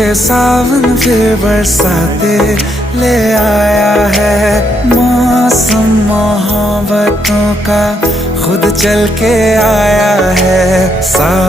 सावन फिर बरसाते ले आया है। मौसम मोहब्बतों का खुद चल के आया है।